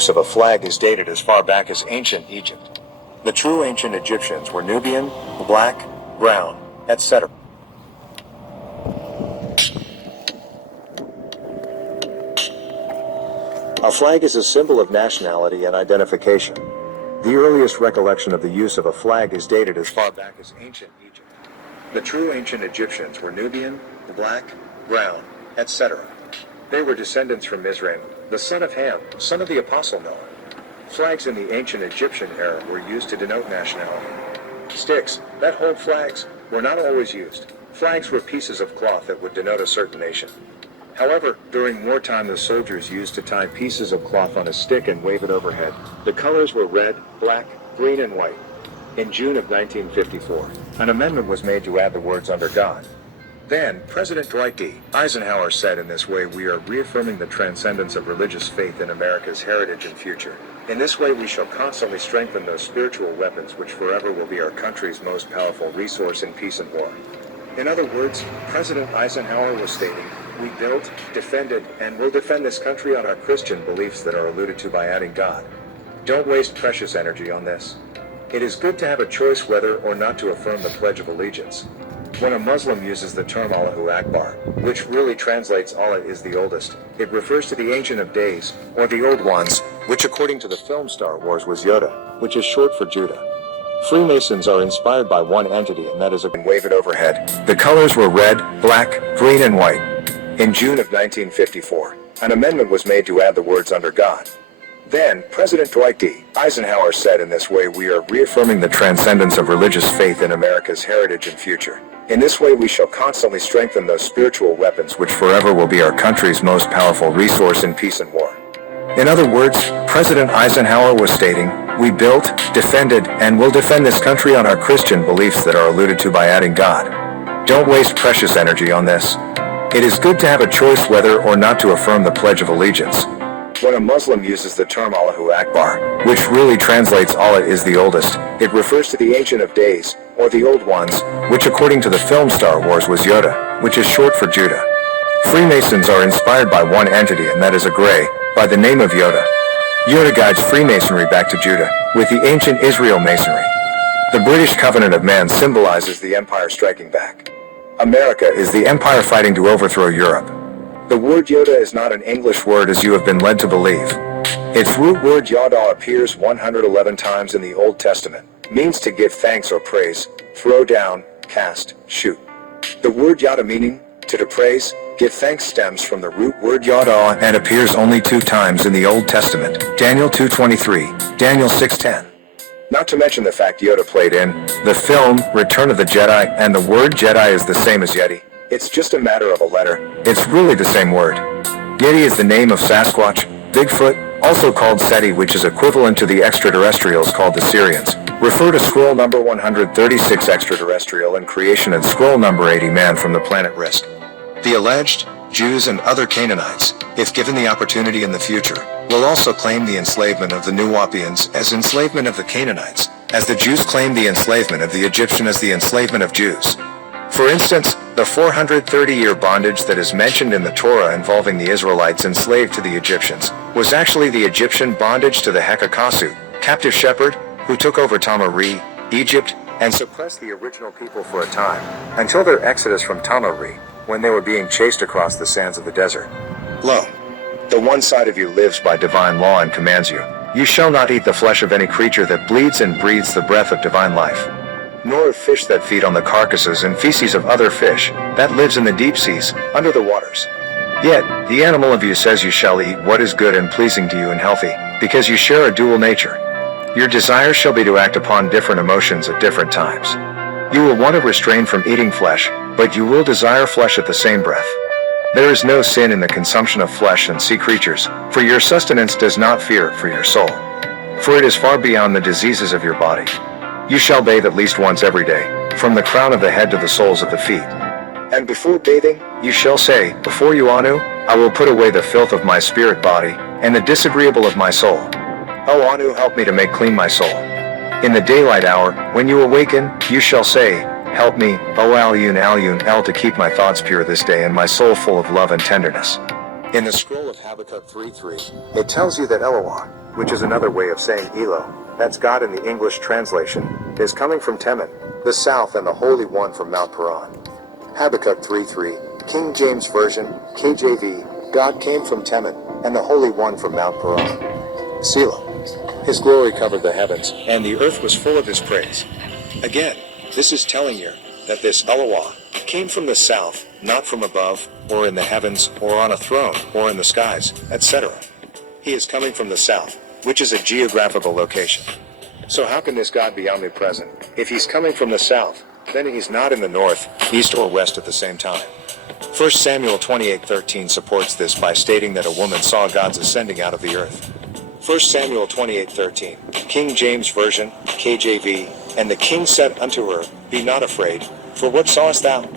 use of a flag is dated as far back as ancient Egypt. The true ancient Egyptians were Nubian, black, brown, etc. A flag is a symbol of nationality and identification. The earliest recollection of the use of a flag is dated as far back as ancient Egypt. The true ancient Egyptians were Nubian, black, brown, etc. They were descendants from Mizraim, the son of Ham, son of the Apostle Noah. Flags in the ancient Egyptian era were used to denote nationality. Sticks, that hold flags, were not always used. Flags were pieces of cloth that would denote a certain nation. However, during wartime the soldiers used to tie pieces of cloth on a stick and wave it overhead. The colors were red, black, green and white. In June of 1954, an amendment was made to add the words "under God." Then, President Dwight D. Eisenhower said, "In this way we are reaffirming the transcendence of religious faith in America's heritage and future. In this way we shall constantly strengthen those spiritual weapons which forever will be our country's most powerful resource in peace and war." In other words, President Eisenhower was stating, "We built, defended, and will defend this country on our Christian beliefs that are alluded to by adding God. Don't waste precious energy on this. It is good to have a choice whether or not to affirm the Pledge of Allegiance." When a Muslim uses the term Allahu Akbar, which really translates Allah is the oldest, it refers to the Ancient of Days, or the Old Ones, which according to the film Star Wars was Yoda, which is short for Judah. Freemasons are inspired by one entity, and that is a wave it overhead. The colors were red, black, green and white. In June of 1954, an amendment was made to add the words "under God." Then, President Dwight D. Eisenhower said, "In this way we are reaffirming the transcendence of religious faith in America's heritage and future. In this way we shall constantly strengthen those spiritual weapons which forever will be our country's most powerful resource in peace and war." In other words, President Eisenhower was stating, "We built, defended, and will defend this country on our Christian beliefs that are alluded to by adding God. Don't waste precious energy on this. It is good to have a choice whether or not to affirm the Pledge of Allegiance." When a Muslim uses the term Allahu Akbar, which really translates Allah is the oldest, it refers to the Ancient of Days, or the Old Ones, which according to the film Star Wars was Yoda, which is short for Judah. Freemasons are inspired by one entity, and that is a gray, by the name of Yoda. Yoda guides Freemasonry back to Judah, with the ancient Israel Masonry. The British Covenant of Man symbolizes the empire striking back. America is the empire fighting to overthrow Europe. The word Yoda is not an English word as you have been led to believe. Its root word Yada appears 111 times in the Old Testament, means to give thanks or praise, throw down, cast, shoot. The word Yada meaning, to praise, give thanks stems from the root word Yada and appears only 2 times in the Old Testament, Daniel 2:23, Daniel 6:10. Not to mention the fact Yoda played in the film Return of the Jedi, and the word Jedi is the same as Yeti. It's just a matter of a letter. It's really the same word. Yeti is the name of Sasquatch, Bigfoot, also called Seti, which is equivalent to the extraterrestrials called the Syrians. Refer to scroll number 136 extraterrestrial in creation and scroll number 80 man from the planet Risk. The alleged Jews and other Canaanites, if given the opportunity in the future, will also claim the enslavement of the Nuwapians as enslavement of the Canaanites, as the Jews claim the enslavement of the Egyptian as the enslavement of Jews. For instance, the 430-year bondage that is mentioned in the Torah involving the Israelites enslaved to the Egyptians, was actually the Egyptian bondage to the Hekakasu, captive shepherd, who took over Tamari, Egypt, and suppressed the original people for a time, until their exodus from Tamari, when they were being chased across the sands of the desert. Lo, the one side of you lives by divine law and commands you, "You shall not eat the flesh of any creature that bleeds and breathes the breath of divine life, nor of fish that feed on the carcasses and feces of other fish, that lives in the deep seas, under the waters. Yet, the animal of you says you shall eat what is good and pleasing to you and healthy, because you share a dual nature. Your desire shall be to act upon different emotions at different times. You will want to refrain from eating flesh, but you will desire flesh at the same breath. There is no sin in the consumption of flesh and sea creatures, for your sustenance does not fear for your soul. For it is far beyond the diseases of your body. You shall bathe at least once every day, from the crown of the head to the soles of the feet. And before bathing, you shall say, before you Anu, I will put away the filth of my spirit body, and the disagreeable of my soul. O Anu, help me to make clean my soul. In the daylight hour, when you awaken, you shall say, help me, O Alyun El, to keep my thoughts pure this day and my soul full of love and tenderness. In the scroll of Habakkuk 3:3, it tells you that Elohim, which is another way of saying Elo, that's God in the English translation, is coming from Teman, the south, and the Holy One from Mount Paran. Habakkuk 3:3, King James Version, KJV, God came from Teman, and the Holy One from Mount Paran. Selah. His glory covered the heavens, and the earth was full of his praise. Again, this is telling you that this Elohim came from the south, not from above, or in the heavens, or on a throne, or in the skies, etc. He is coming from the south, which is a geographical location. So how can this God be omnipresent? If he's coming from the south, then he's not in the north, east, or west at the same time. 1 Samuel 28:13 supports this by stating that a woman saw God's ascending out of the earth. 1 Samuel 28:13, King James Version, KJV, and the king said unto her, Be not afraid, for what sawest thou?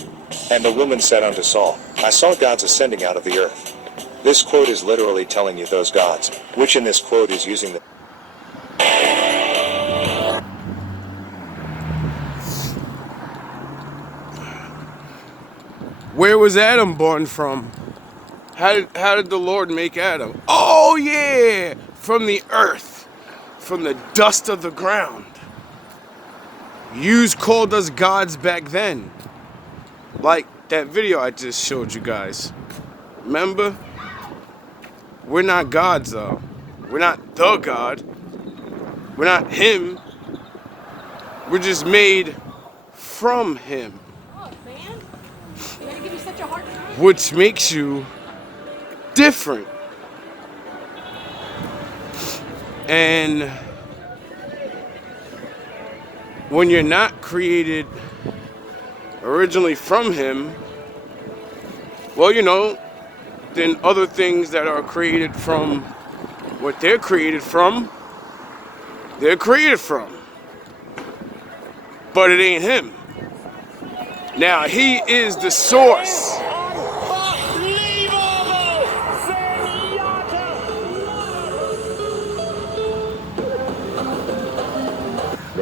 And the woman said unto Saul, I saw God's ascending out of the earth. This quote is literally telling you those gods, which in this quote is using the Where was Adam born from? How did the Lord make Adam? Oh yeah! From the earth. From the dust of the ground. Yous called us gods back then. Like that video I just showed you guys. Remember? We're not gods though. We're not the God. We're not him. We're just made from him. Which makes you different. And when you're not created originally from him, well, you know, then other things that are created from what they're created from, they're created from. But it ain't him. Now, he is the source.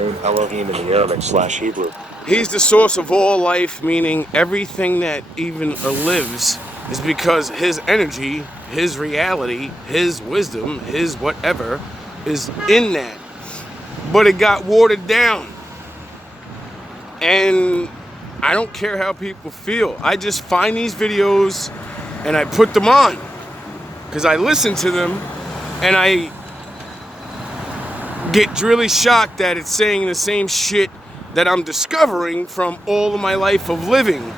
name Elohim in the Aramaic/Hebrew. He's the source of all life, meaning everything that even lives is because his energy, his reality, his wisdom, his whatever is in that. But it got watered down. And I don't care how people feel. I just find these videos and I put them on because I listen to them and I get really shocked that it's saying the same shit that I'm discovering from all of my life of living.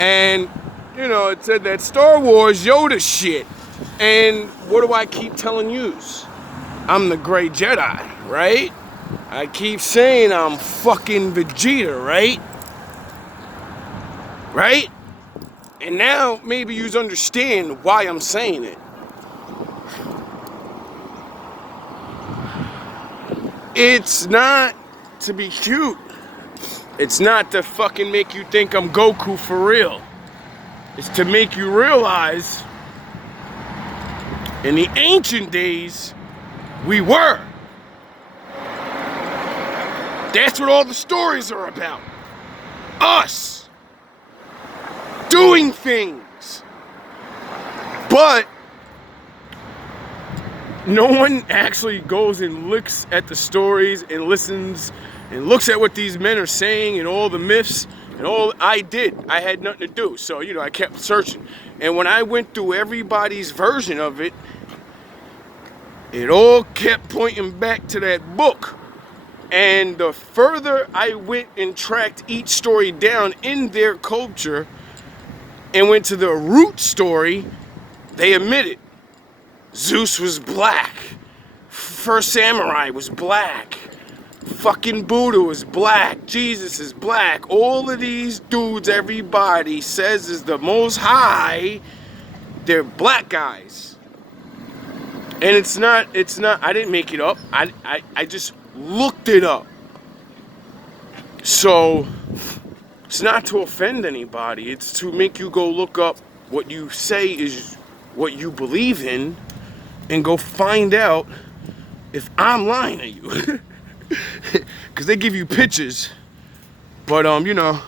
And, you know, it said that Star Wars Yoda shit. And what do I keep telling yous? I'm the Grey Jedi, right? I keep saying I'm fucking Vegeta, right? Right? And now maybe yous understand why I'm saying it. It's not to be cute. It's not to fucking make you think I'm Goku for real. It's to make you realize in the ancient days, we were. That's what all the stories are about. Us. Doing things. But no one actually goes and looks at the stories and listens and looks at what these men are saying and all the myths and all. I had nothing to do. So, you know, I kept searching. And when I went through everybody's version of it, it all kept pointing back to that book. And the further I went and tracked each story down in their culture and went to the root story, they admitted Zeus was black. First Samurai was black. Fucking Buddha was black. Jesus is black. All of these dudes everybody says is the Most High, they're black guys. And it's not, I didn't make it up. I just looked it up. So, it's not to offend anybody. It's to make you go look up what you say is what you believe in and go find out if I'm lying to you. Because they give you pictures. But, you know,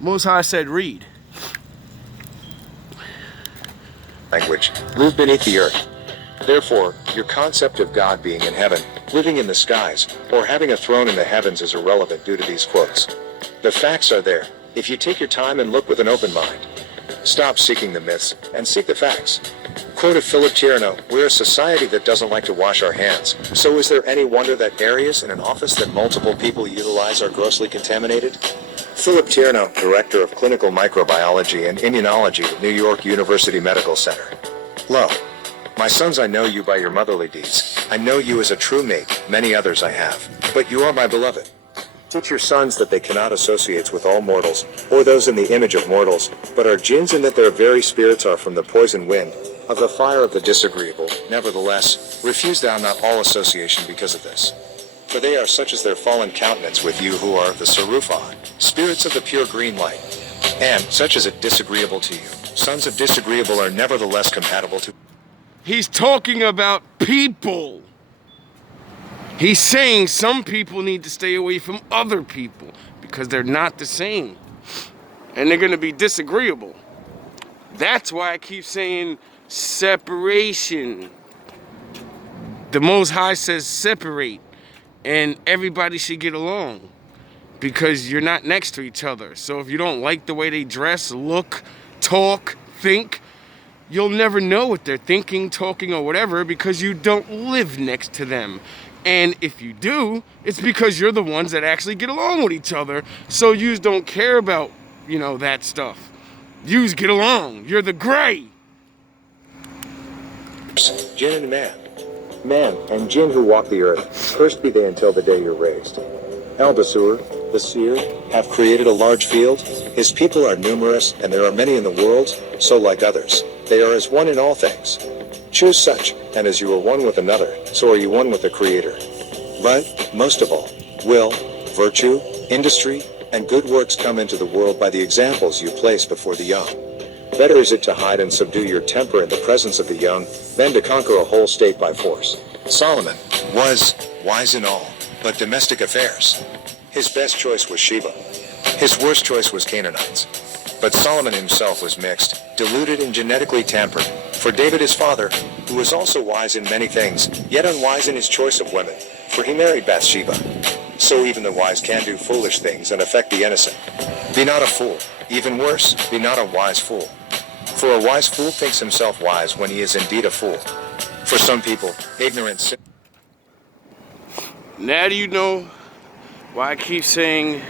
Most High said read. language, live beneath the earth. Therefore, your concept of God being in heaven, living in the skies, or having a throne in the heavens is irrelevant due to these quotes. The facts are there, if you take your time and look with an open mind. Stop seeking the myths, and seek the facts. Quote of Philip Tierno, "We're a society that doesn't like to wash our hands, so is there any wonder that areas in an office that multiple people utilize are grossly contaminated?" Philip Tierno, Director of Clinical Microbiology and Immunology at New York University Medical Center. Lo, my sons, I know you by your motherly deeds. I know you as a true mate, many others I have, but you are my beloved. Teach your sons that they cannot associate with all mortals, or those in the image of mortals, but are jinns, and that their very spirits are from the poison wind, of the fire of the disagreeable. Nevertheless, refuse thou not all association because of this. For they are such as their fallen countenance with you who are of the Sarufa, spirits of the pure green light. And such as it disagreeable to you. Sons of disagreeable are nevertheless compatible to... He's talking about people. He's saying some people need to stay away from other people because they're not the same. And they're going to be disagreeable. That's why I keep saying separation. The Most High says separate, and everybody should get along because you're not next to each other. So if you don't like the way they dress, look, talk, think, you'll never know what they're thinking, talking, or whatever because you don't live next to them. And if you do, it's because you're the ones that actually get along with each other. So yous don't care about, that stuff. Yous get along. You're the gray. Jinn and man. Man and jinn who walk the earth, cursed be they until the day you're raised. El-Basur, the seer, have created a large field. His people are numerous, and there are many in the world, so like others, they are as one in all things. Choose such, and as you are one with another, so are you one with the Creator. But, most of all, will, virtue, industry, and good works come into the world by the examples you place before the young. Better is it to hide and subdue your temper in the presence of the young, than to conquer a whole state by force. Solomon was wise in all, but domestic affairs. His best choice was Sheba. His worst choice was Canaanites. But Solomon himself was mixed, deluded, and genetically tampered. For David his father, who was also wise in many things, yet unwise in his choice of women, for he married Bathsheba. So even the wise can do foolish things and affect the innocent. Be not a fool. Even worse, be not a wise fool. For a wise fool thinks himself wise when he is indeed a fool. For some people, ignorance... Now do you know why I keep saying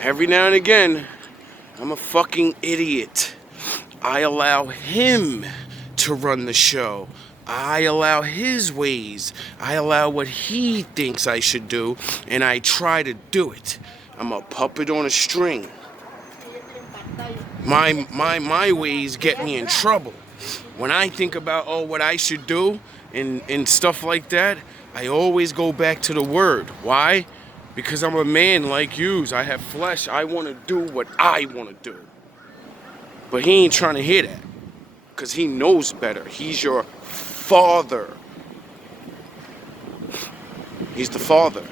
every now and again, I'm a fucking idiot. I allow him to run the show. I allow his ways. I allow what he thinks I should do, and I try to do it. I'm a puppet on a string. My ways get me in trouble. When I think about what I should do and stuff like that, I always go back to the word. Why? Because I'm a man like yous. I have flesh. I want to do what I want to do. But he ain't trying to hear that. Because he knows better. He's your father. He's the father.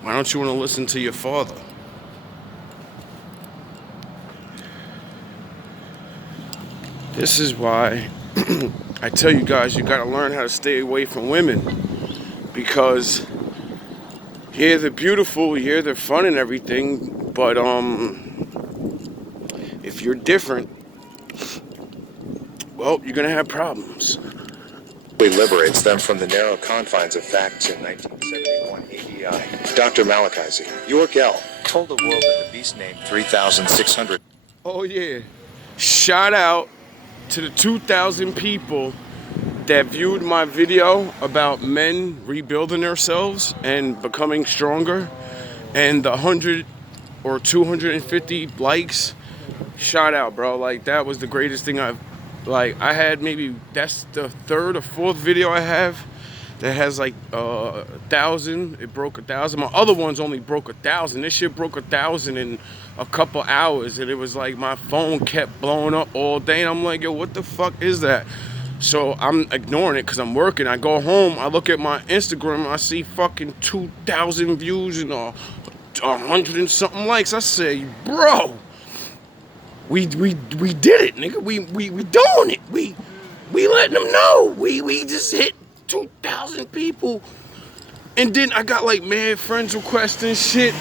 Why don't you want to listen to your father? This is why I tell you guys, you got to learn how to stay away from women. Because yeah, they're beautiful, yeah, they're fun and everything, but if you're different, well, you're gonna have problems. Liberates them from the narrow confines of facts in 1971 ADI. Dr. Malachi Z. York L. told the world that the beast named 3,600. Oh yeah. Shout out to the 2,000 people that viewed my video about men rebuilding themselves and becoming stronger, and the 100 or 250 likes. Shout out, bro. Like, that was the greatest thing I had maybe, that's the third or fourth video I have that has like 1,000. It broke 1,000. My other ones only broke 1,000. This shit broke 1,000 in a couple hours, and it was like my phone kept blowing up all day, and I'm like, yo, what the fuck is that? So I'm ignoring it because I'm working. I go home, I look at my Instagram, I see fucking 2,000 views and 100 and something likes. I say, bro, We did it, nigga. We doing it. We letting them know. We just hit 2,000 people. And then I got like mad friends requests and shit.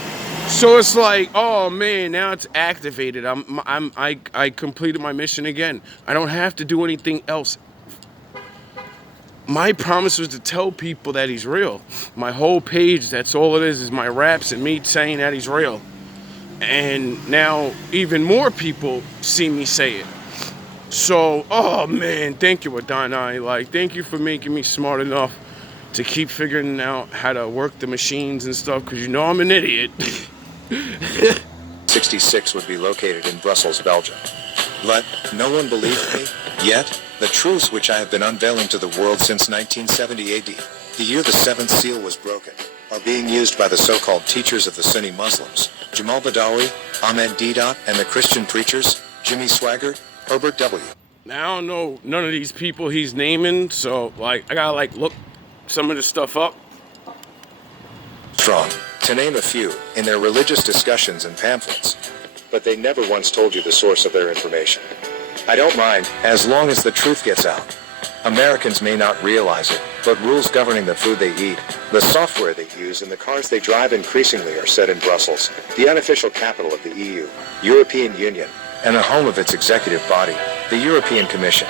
So it's like, oh man, now it's activated. I completed my mission again. I don't have to do anything else. My promise was to tell people that he's real. My whole page, that's all it is my raps and me saying that he's real. And now even more people see me say it. So, oh man, thank you, Adonai. Like, thank you for making me smart enough to keep figuring out how to work the machines and stuff, because you know I'm an idiot. 66 would be located in Brussels, Belgium. But no one believed me. Yet, the truths which I have been unveiling to the world since 1970 AD, the year the seventh seal was broken, are being used by the so-called teachers of the Sunni Muslims, Jamal Badawi, Ahmed Deedat, and the Christian preachers, Jimmy Swaggart, Herbert W. Now, I don't know none of these people he's naming, so like I gotta like look some of this stuff up. Strong, to name a few, in their religious discussions and pamphlets. But they never once told you the source of their information. I don't mind, as long as the truth gets out. Americans may not realize it, but rules governing the food they eat, the software they use, and the cars they drive increasingly are set in Brussels, the unofficial capital of the EU, European Union, and the home of its executive body, the European Commission.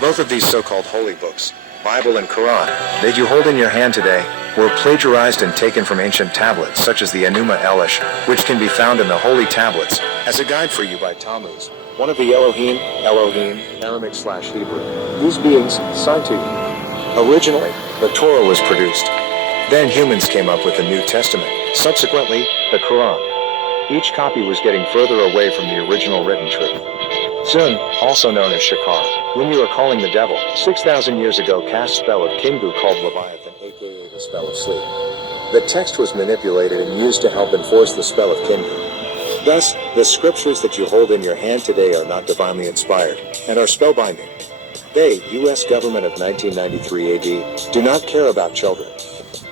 Both of these so-called holy books, Bible and Quran, that you hold in your hand today, were plagiarized and taken from ancient tablets such as the Enuma Elish, which can be found in the Holy Tablets, as a guide for you by Tammuz, one of the Elohim, Aramaic/Hebrew. These beings signed to you. Originally, the Torah was produced. Then humans came up with the New Testament, subsequently, the Quran. Each copy was getting further away from the original written truth. Zun, also known as Shakar, whom you are calling the devil, 6,000 years ago cast spell of Kingu called Leviathan, aka the spell of sleep. The text was manipulated and used to help enforce the spell of Kingu. Thus, the scriptures that you hold in your hand today are not divinely inspired, and are spellbinding. They, U.S. government of 1993 AD, do not care about children.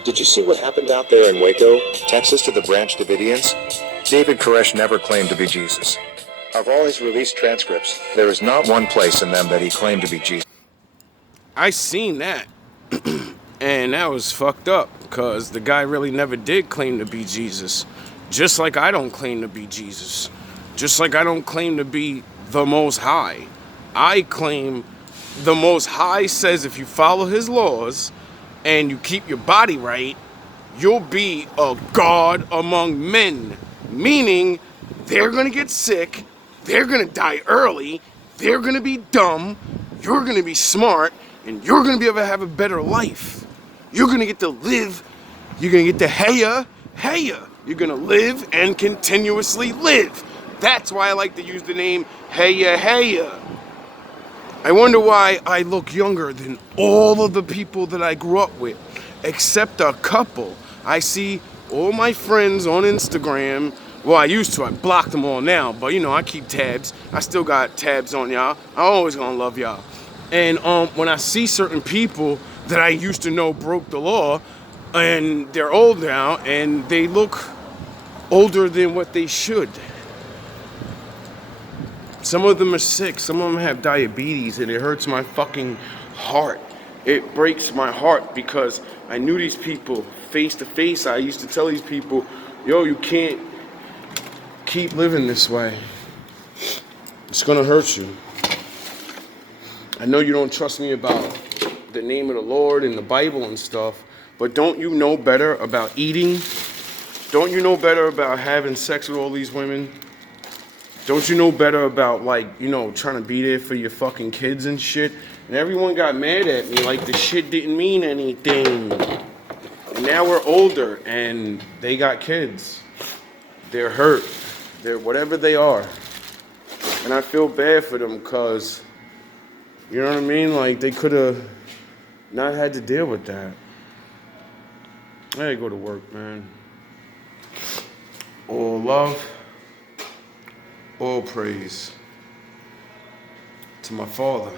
Did you see what happened out there in Waco, Texas to the Branch Davidians? David Koresh never claimed to be Jesus. Of all his released transcripts, there is not one place in them that he claimed to be Jesus. I seen that. And that was fucked up, because the guy really never did claim to be Jesus. Just like I don't claim to be Jesus. Just like I don't claim to be the Most High. I claim the Most High says if you follow his laws and you keep your body right, you'll be a god among men. Meaning, they're gonna get sick, they're gonna die early, they're gonna be dumb, you're gonna be smart, and you're gonna be able to have a better life. You're gonna get to live, you're gonna get to heya. You're gonna live and continuously live. That's why I like to use the name Heya. I wonder why I look younger than all of the people that I grew up with, except a couple. I see all my friends on Instagram. Well, I used to. I blocked them all now, but you know, I keep tabs. I still got tabs on y'all. I'm always gonna love y'all. And when I see certain people that I used to know broke the law, and they're old now, and they look older than what they should. Some of them are sick. Some of them have diabetes, and it hurts my fucking heart. It breaks my heart because I knew these people face to face. I used to tell these people, yo, you can't keep living this way. It's gonna hurt you. I know you don't trust me about the name of the Lord and the Bible and stuff, but don't you know better about eating? Don't you know better about having sex with all these women? Don't you know better about, like, you know, trying to be there for your fucking kids and shit? And everyone got mad at me like the shit didn't mean anything. And now we're older and they got kids. They're hurt. They're whatever they are. And I feel bad for them because, you know what I mean? Like, they could have not had to deal with that. I gotta go to work, man. All love, all praise to my Father.